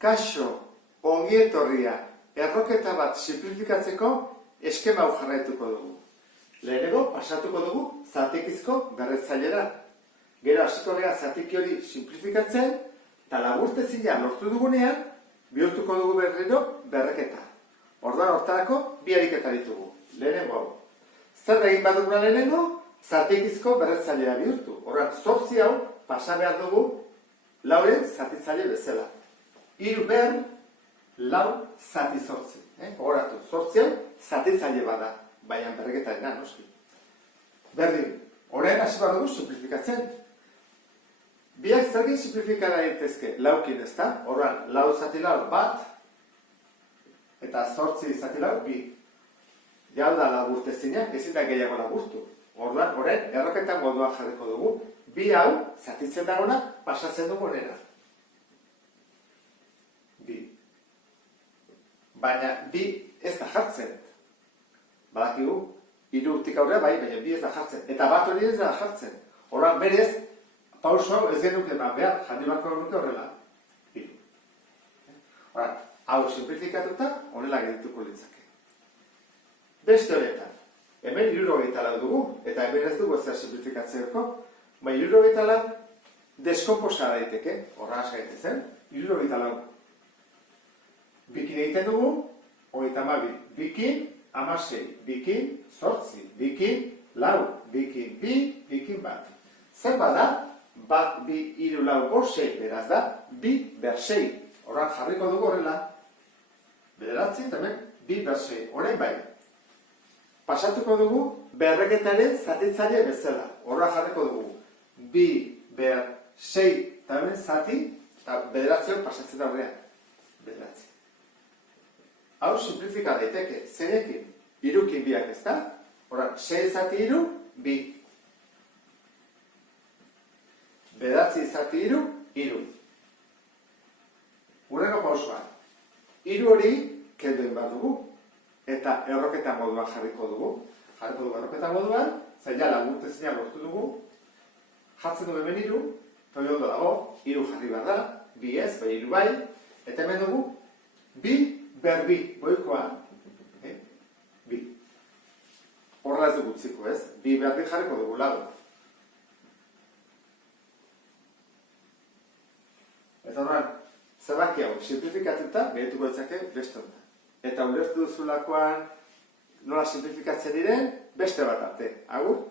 Kaixo, ongi etorria, erroketa bat simplifikatzeko eskema hau jarraituko dugu. Lehenengo pasatuko dugu zatikizko berretzailera. Gero hasiko gara zatiki hori simplifikatzen, eta laburtezina lortu dugunean, bihurtuko dugu berriro berreketa. Orduan hortarako bi ariketa ditugu. Lehenengo hau. Zer egin baduguna lehenengo, zatikizko berretzailera bihurtu. Orduan, 8 hau pasa behar dugu lauren zatitzaile bezala. 3 behar, lau zati 8. Horatu, 8 hau zatitzaile bada, baina berreketaren noski. Berdin, orain hasi behar dugu simplifikatzen. Biak zergin simplifikara daitezke laukin ez da, orduan, lau zati lau bat, eta 8 zati lau bi. Jau da laburtezina, ezin da gehiago laburtu. Orduan, orain, erroketan moduan jarriko dugu, bi hau, zatitzen dagona, pasatzen dugu nera. Bi. Baina, bi ez da jartzen. Badakigu, 3 aurrea bai, baina bi ez da jartzen. Eta bat hori ez da jartzen. Orduan, berez, pauso hau ez genuke eman behar, jandi barko nuke horrela. 3. Orduan, hau simplifikatuta, honela gerituko litzake. Beste honetan, hemen 74 dugu, eta hemen ez dugu ezer simplifikatzeko, baina 74 deskomposa daiteke, horra gaitezen, 74. Bikin egiten dugu, 32, bikin, 16, bikin, 8, bikin, lau, bikin, bi, bikin bat. Zer bada, bat, bi, 3, lau, 5, 6, beraz da, bi, ber 6. Horran jarriko dugu horrela, bederatzi, eta hemen, bi, ber 6. Horrein bai. Pasatuko dugu berreketaren zatitzaile bezala. Horra jarriko dugu. Bi, ber, 6, eta hemen zati, eta bederatzion pasatzen da horrean. Bederatzi. Hau simplifika daiteke, zeinekin? 3kin biak ez da? Horra, 6 zati 3, bi. Bederatzi zati 3, 3. Hurrengo pausoan. 3 hori kendu egin behar dugu. Eta erroketa moduan jarriko dugu. Jarriko dugu erroketa moduan, zaila laburtezina lortu dugu. Jartzen dugu hemen 3, eta ondo dago, 3 jarri behar da, bi ez, bai 3 bai, eta hemen dugu, bi ber bi, boikoa, bi. Horrela ez dugu utziko ez, bi ber bi jarriko dugu lagu. Eta horren, zebaki hau, simplifikatuta, behituko etzake beste honetan. Eta ulertu duzulakoan nola simplifikatzen diren, beste bat arte. Agur?